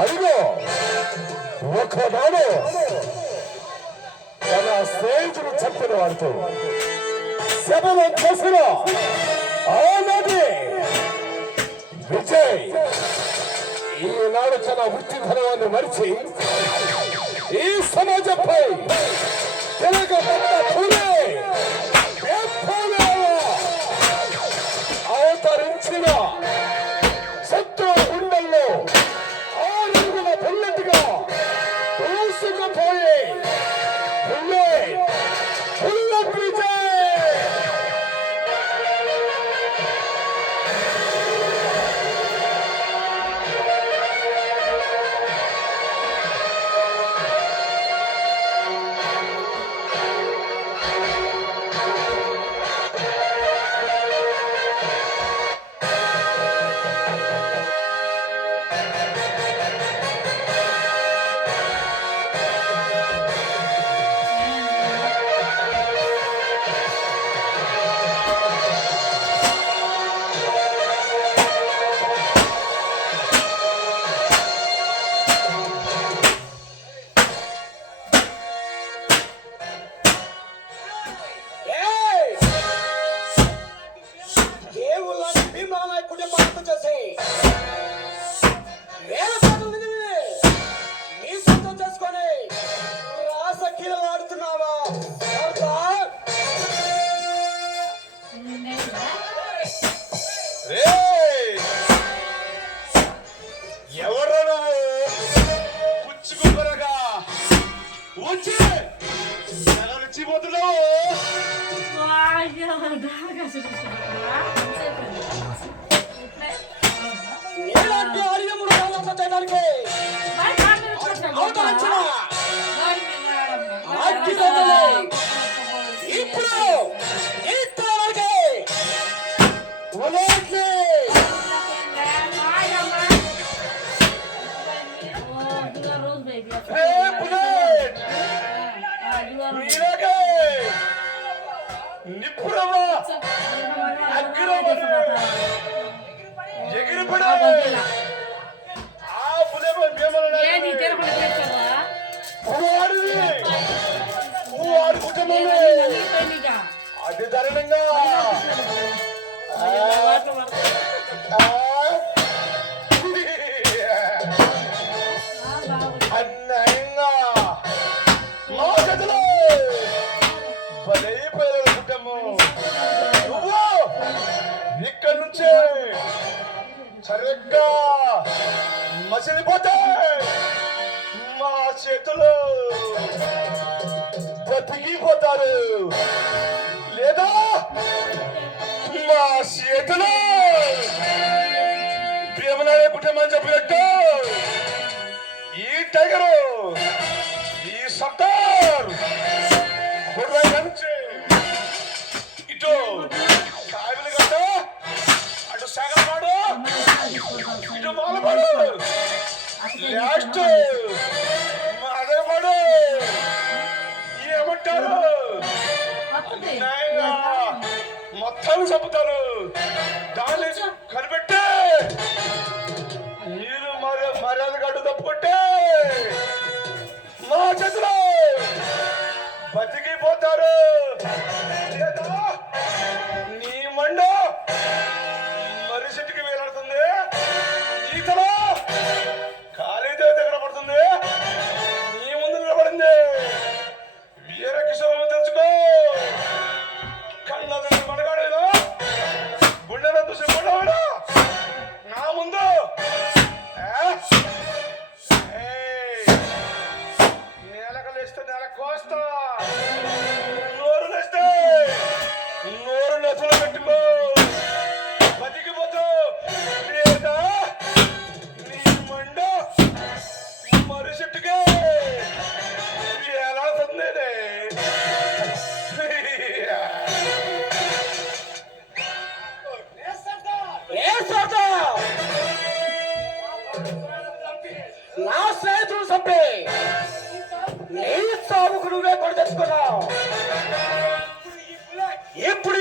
అదిగో ఒకనాడు తన స్నేహితుడు చెప్పిన వాడితో శబరం చేసిన ఆనాటి విజయ్ ఈనాడు తన వృత్తిధనాన్ని మరిచి ఈ సమాజంపై అవతరించిన శత్రు గుండెల్లో ఆరుగుల బుల్లెట్గా దూసుకుపోయి బుల్లెట్ విజయ్. అది ధరణంగా అన్యాయంగా మా గదిలో బలైపోయిన కుటుంబం నువ్వు ఇక్కడి నుంచే సరిగ్గా మసిలిపోతే మా చేతులు బతికిపోతారు, లేదా మా చేతులు భీమనాయ కుటుంబం చెప్పినట్టు ఈ టైగరు ఈ సర్దార్ నుంచి ఇటు కావిలి గడ్డ అటు సాగరపాడు ఇటు మాలపాడు లాస్ట్ మాదరపాడు ఏమంటారు మొత్తాన్ని చంపుతారు. దాన్ని కనిపెట్టే మీరు మర్యాద గడ్డు తప్పుకుంటే మా చేతిలో బతికిపోతారు, లేదా నీ మండ మరిషిటికి వేలాడుతుంది, ఈతలో కాళీదేవి దగ్గర పడుతుంది, నీ ముందు నిలబడింది వీర కిషోరం తెలుసుకో. కళ్ళ మనగాడేనా గుండెలంత సింపడా నా ముందు నేలకలేస్తే నేల కోస్తా, నోరు లేస్తే నోరు నెసలు పెట్టుకో, బతికిపోతూ, లేదా నీ మండ మరుసటికే ఎలా సందేనే. నా స్నేహితుడు చంపి నీ సాగుకు నువ్వే కొడు తెచ్చుకున్నావు. ఇప్పుడు